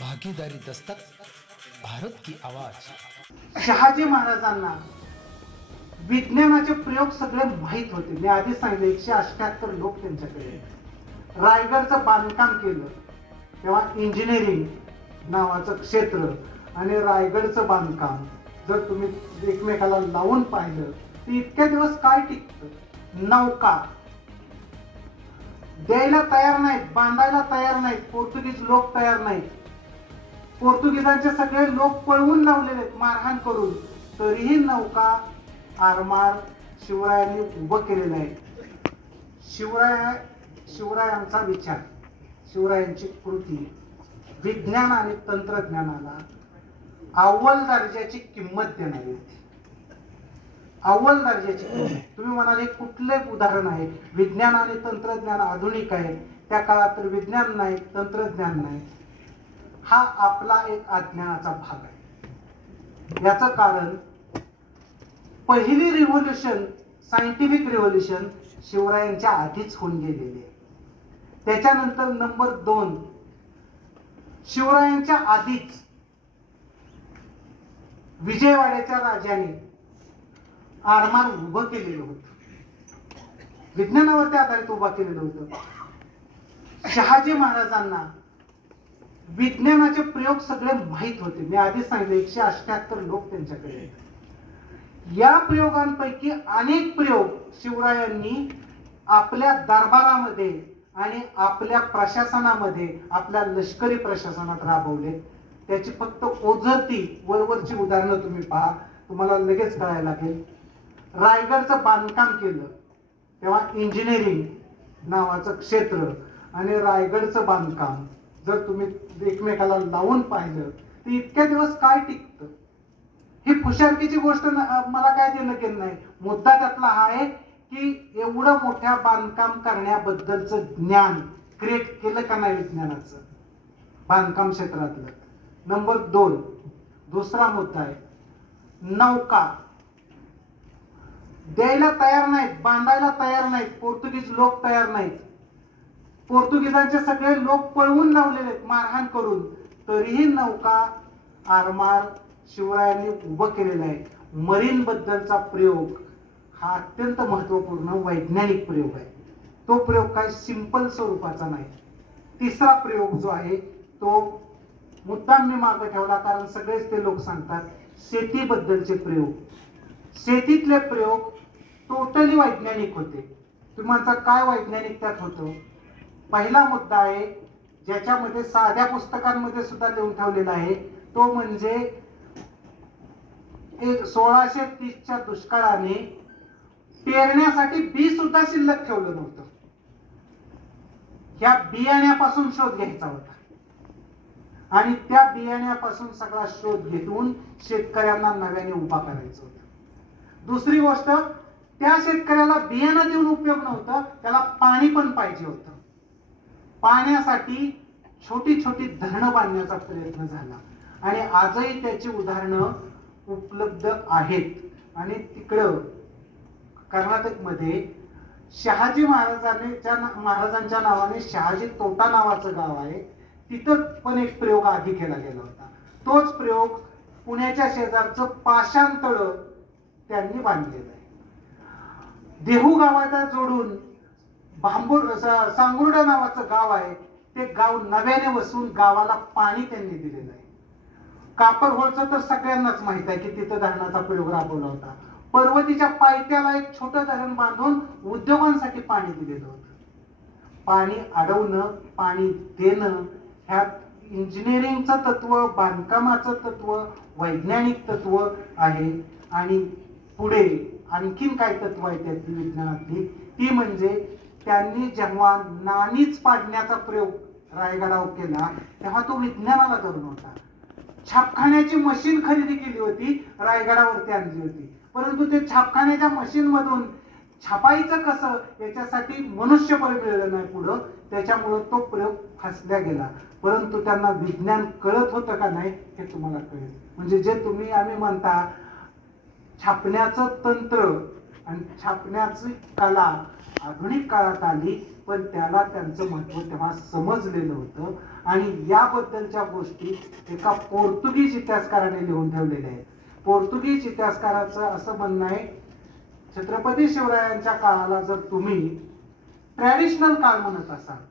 भागीदारी दस्तक, भारत की आवाज। शहाजी महाराजांना विज्ञानाचे प्रयोग सगळे माहीत होते. मी आधी सांगितलं 178 लोक त्यांच्याकडे. रायगडचं बांधकाम केलं तेव्हा इंजिनिअरिंग नावाचं क्षेत्र आणि रायगडचं बांधकाम जर तुम्ही एकमेकाला लावून पाहिलं तर इतक्या दिवस काय टिकतं? नौका द्यायला तयार नाहीत, बांधायला तयार नाहीत, पोर्तुगीज लोक तयार नाहीत. पोर्तुगीजांचे सगळे लोक पळवून लावलेले आहेत मारहाण करून, तरीही नौका आरमार शिवरायांनी उभं केलेलं आहे. शिवरायांचा विचार, शिवरायांची कृती विज्ञान आणि तंत्रज्ञानाला अव्वल दर्जाची किंमत देणारी होती. अव्वल दर्जाची किंमत. तुम्ही म्हणाले कुठले उदाहरण आहे? विज्ञान आणि तंत्रज्ञान आधुनिक आहे, त्या काळात तर विज्ञान नाही, तंत्रज्ञान नाही. हा आपला एक अज्ञानाचा भाग आहे. याचं कारण पहिली रिव्होल्यूशन, सायंटिफिक रिव्होल्यूशन शिवरायांच्या आधीच होऊन गेलेली आहे. त्याच्यानंतर नंबर 2, शिवरायांच्या आधीच विजयवाड्याच्या राजाने आरमार उभं केलेलं होतं, विज्ञानावरती आधारित उभं केलेलं होतं. शहाजी महाराजांना विज्ञानाचे प्रयोग सगळे माहीत होते. मी आधी सांगितलं 178 लोक त्यांच्याकडे. या प्रयोगांपैकी अनेक प्रयोग शिवरायांनी आपल्या दरबारामध्ये आणि आपल्या प्रशासनामध्ये, आपल्या लष्करी प्रशासनात राबवले. त्याची फक्त ओझरती वरवरची उदाहरणं तुम्ही पहा, तुम्हाला लगेच कळायला लागेल. रायगडचं बांधकाम केलं तेव्हा इंजिनिअरिंग नावाचं क्षेत्र आणि रायगडचं बांधकाम जर तुम्ही एकमेकाला लावून पाहिलं तर इतक्या दिवस काय टिकतं? ही फुशारकीची गोष्ट मला काय देणं केलं नाही. मुद्दा त्यातला हा आहे की एवढं मोठ्या बांधकाम करण्याबद्दलचं ज्ञान क्रिएट केलं का नाही विज्ञानाचं बांधकाम क्षेत्रातलं. नंबर 2, दुसरा मुद्दा आहे नौका द्यायला तयार नाहीत, बांधायला तयार नाहीत, पोर्तुगीज लोक तयार नाहीत. पोर्तुगीजांचे सगळे लोक पळवून लावलेले आहेत मारहाण करून, तरीही नौका आरमार शिवरायांनी उभं केलेलं आहे. मरीन बद्दलचा प्रयोग हा अत्यंत महत्वपूर्ण वैज्ञानिक प्रयोग आहे. तो प्रयोग काय सिंपल स्वरूपाचा नाही. तिसरा प्रयोग जो आहे तो मुद्दाम मी मागे ठेवला कारण सगळेच ते लोक सांगतात, शेतीबद्दलचे प्रयोग. शेतीतले प्रयोग टोटली वैज्ञानिक होते. तुम्हाला काय वैज्ञानिक त्यात होतं? पहिला मुद्दा आहे ज्याच्यामध्ये साध्या पुस्तकांमध्ये सुद्धा लिहून ठेवलेला आहे, तो म्हणजे 1630च्या दुष्काळाने पेरण्यासाठी बी सुद्धा शिल्लक ठेवलं नव्हतं. या बियाण्यापासून शोध घ्यायचा होता आणि त्या बियाण्यापासून सगळा शोध घेऊन शेतकऱ्यांना नव्याने उभा करायचं होतं. दुसरी गोष्ट, त्या शेतकऱ्याला बियाणं देऊन उपयोग नव्हता, त्याला पाणी पण पाहिजे होतं. पाण्यासाठी छोटी छोटी धरणं बांधण्याचा प्रयत्न झाला आणि आजही त्याची उदाहरणं उपलब्ध आहेत. आणि तिकडं कर्नाटकमध्ये शहाजी महाराजांच्या नावाने शहाजी तोटा नावाचं गाव आहे, तिथं पण एक प्रयोग आधी केला गेला होता. तोच प्रयोग पुण्याच्या शेजारचं पाषाण तळ त्यांनी बांधलेलं आहे. देहू गावाला जोडून सांगुर्डा नावाचं गाव आहे, ते गाव नव्याने वसून गावाला पाणी त्यांनी दिलेलं आहे. कापरहोळचं तर सगळ्यांनाच माहित आहे की तिथं धरणाचा प्रयोग राबवला होता. पर्वतीच्या पायथ्याला एक छोटं धरण बांधून उद्योगांसाठी पाणी दिलेलं होतं. पाणी अडवणं, पाणी देणं, ह्यात इंजिनिअरिंगचं तत्व, बांधकामाचं तत्व, वैज्ञानिक तत्व आहे. आणि पुढे आणखीन काय तत्व आहे त्यातली विज्ञानातली, ती म्हणजे त्यांनी जेव्हा नाणीच पाडण्याचा प्रयोग रायगडावर केला तेव्हा तो विज्ञानाला धरून होता. छापखान्याची मशीन खरेदी केली होती, रायगडावरती आणली होती, परंतु ते छापखान्याच्या मशीन मधून छापायचं कसं याच्यासाठी मनुष्यबळ मिळलं नाही पुढं, त्याच्यामुळं तो प्रयोग फसल्या गेला. परंतु त्यांना विज्ञान कळत होतं का नाही हे तुम्हाला कळेल. म्हणजे जे तुम्ही आम्ही म्हणता छापण्याचं तंत्र आणि छापण्याची कला आधुनिक काळात आली, पण त्याला त्यांचं महत्व तेव्हा समजलेलं होतं आणि याबद्दलच्या गोष्टी एका पोर्तुगीज इतिहासकाराने लिहून ठेवलेल्या आहेत. पोर्तुगीज इतिहासकाराचं असं म्हणणं आहे, छत्रपती शिवरायांच्या काळाला जर तुम्ही ट्रॅडिशनल काळ म्हणत असाल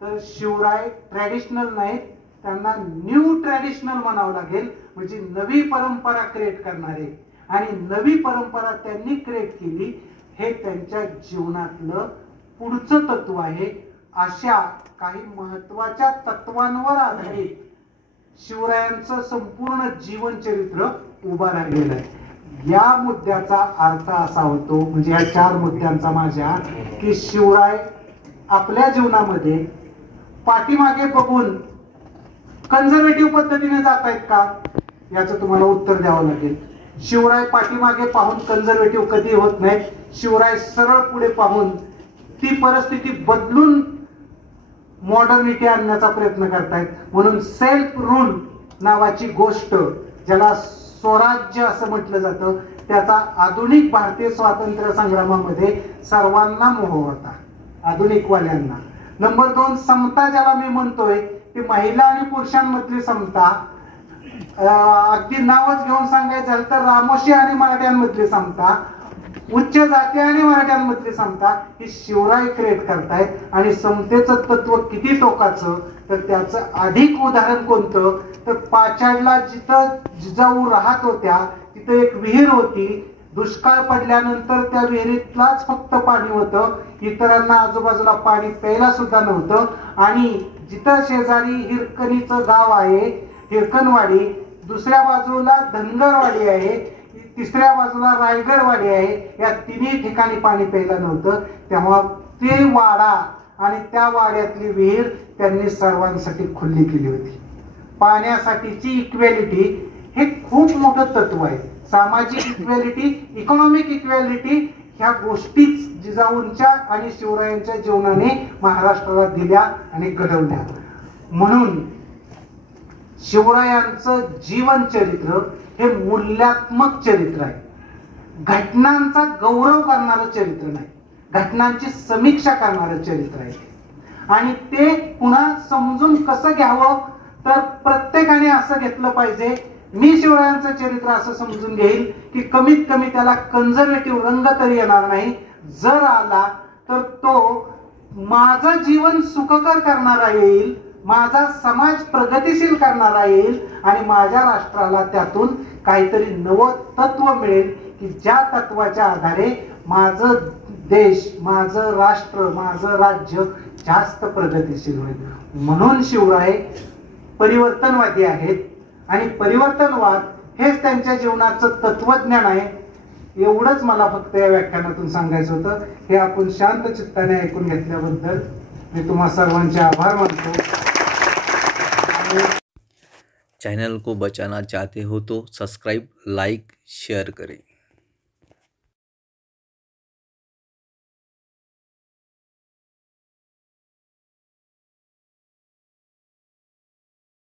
तर शिवराय ट्रॅडिशनल नाहीत, त्यांना न्यू ट्रॅडिशनल म्हणावं लागेल. म्हणजे नवी परंपरा क्रिएट करणारे, आणि नवी परंपरा त्यांनी क्रिएट केली हे त्यांच्या जीवनातलं पुढचं तत्व आहे. अशा काही महत्वाच्या तत्वांवर आधारित शिवरायांचं संपूर्ण जीवनचरित्र उभं राहिलेलं आहे. या मुद्द्याचा अर्थ असा होतो, म्हणजे या 4 मुद्द्यांचा माझ्या, की शिवराय आपल्या जीवनामध्ये पाठीमागे बघून कन्झर्वेटिव्ह पद्धतीने जात आहेत का, याचं तुम्हाला उत्तर द्यावं लागेल. शिवराय पाठीमागे पाहून कन्झर्वेटिव्ह कधी होत नाहीत. शिवराय सरळ पुढे पाहून ती परिस्थिती बदलून मॉडर्निटी आणण्याचा प्रयत्न करतायत. म्हणून सेल्फ रूल नावाची गोष्ट, ज्याला स्वराज्य असं म्हटलं जातं, त्याचा आधुनिक भारतीय स्वातंत्र्य संग्रामामध्ये सर्वांना मोह होता, आधुनिकवाल्यांना. नंबर 2, समता ज्याला मी म्हणतोय, ती महिला आणि पुरुषांमधली समता. अगदी नावच घेऊन सांगायचं झालं तर रामोशी आणि मराठ्यांमधली समता, उच्च जाती आणि मराठ्यांमधली समता ही शिवराय क्रिएट करतायत. आणि समतेचं तत्व किती टोकाचं, तर त्याचं अधिक उदाहरण कोणतं, तर पाचाडला जिथं जिजाऊ राहत होत्या तिथं एक विहीर होती. दुष्काळ पडल्यानंतर त्या विहिरीतलाच फक्त पाणी होतं, इतरांना आजूबाजूला पाणी प्यायला सुद्धा नव्हतं. आणि जिथं शेजारी हिरकणीचं गाव आहे, हिरकणवाडी, दुसऱ्या बाजूला धनगरवाडी आहे, तिसऱ्या बाजूला रायगडवाडी आहे, या तिन्ही ठिकाणी पाणी प्यायला नव्हतं. तेव्हा ते वाडा आणि त्या वाड्यातली विहीर त्यांनी सर्वांसाठी खुली केली होती. पाण्यासाठीची इक्वॅलिटी हे खूप मोठं तत्व आहे. सामाजिक इक्वॅलिटी, इकॉनॉमिक इक्वॅलिटी, ह्या गोष्टीच जिजाऊंच्या आणि शिवरायांच्या जीवनाने महाराष्ट्राला दिल्या आणि घडवल्या. म्हणून शिवरायांचं जीवन चरित्र हे मूल्यात्मक चरित्र आहे. घटनांचा गौरव करणारं चरित्र नाही, घटनांची समीक्षा करणारं चरित्र आहे. आणि ते पुन्हा समजून कसं घ्यावं, तर प्रत्येकाने असं घेतलं पाहिजे. मी शिवरायांचं चरित्र असं समजून घेईल की कमीत कमी त्याला कन्झर्वेटिव्ह रंग तरी येणार नाही. जर आला तर तो माझं जीवन सुखकर करणारा येईल, माझा समाज प्रगतिशील करणारा येईल, आणि माझ्या राष्ट्राला त्यातून काहीतरी नवं तत्व मिळेल की ज्या तत्वाच्या आधारे माझं देश, माझं राष्ट्र, माझं राज्य जास्त प्रगतिशील होईल. म्हणून शिवराय परिवर्तनवादी आहेत आणि परिवर्तनवाद हेच त्यांच्या जीवनाचं तत्वज्ञान आहे. एवढंच मला फक्त या व्याख्यानातून सांगायचं होतं. हे आपण शांत चित्ताने ऐकून घेतल्याबद्दल मी तुम्हा सर्वांचे आभार मानतो. चैनल को बचाना चाहते हो तो सब्सक्राइब, लाइक, शेयर करें.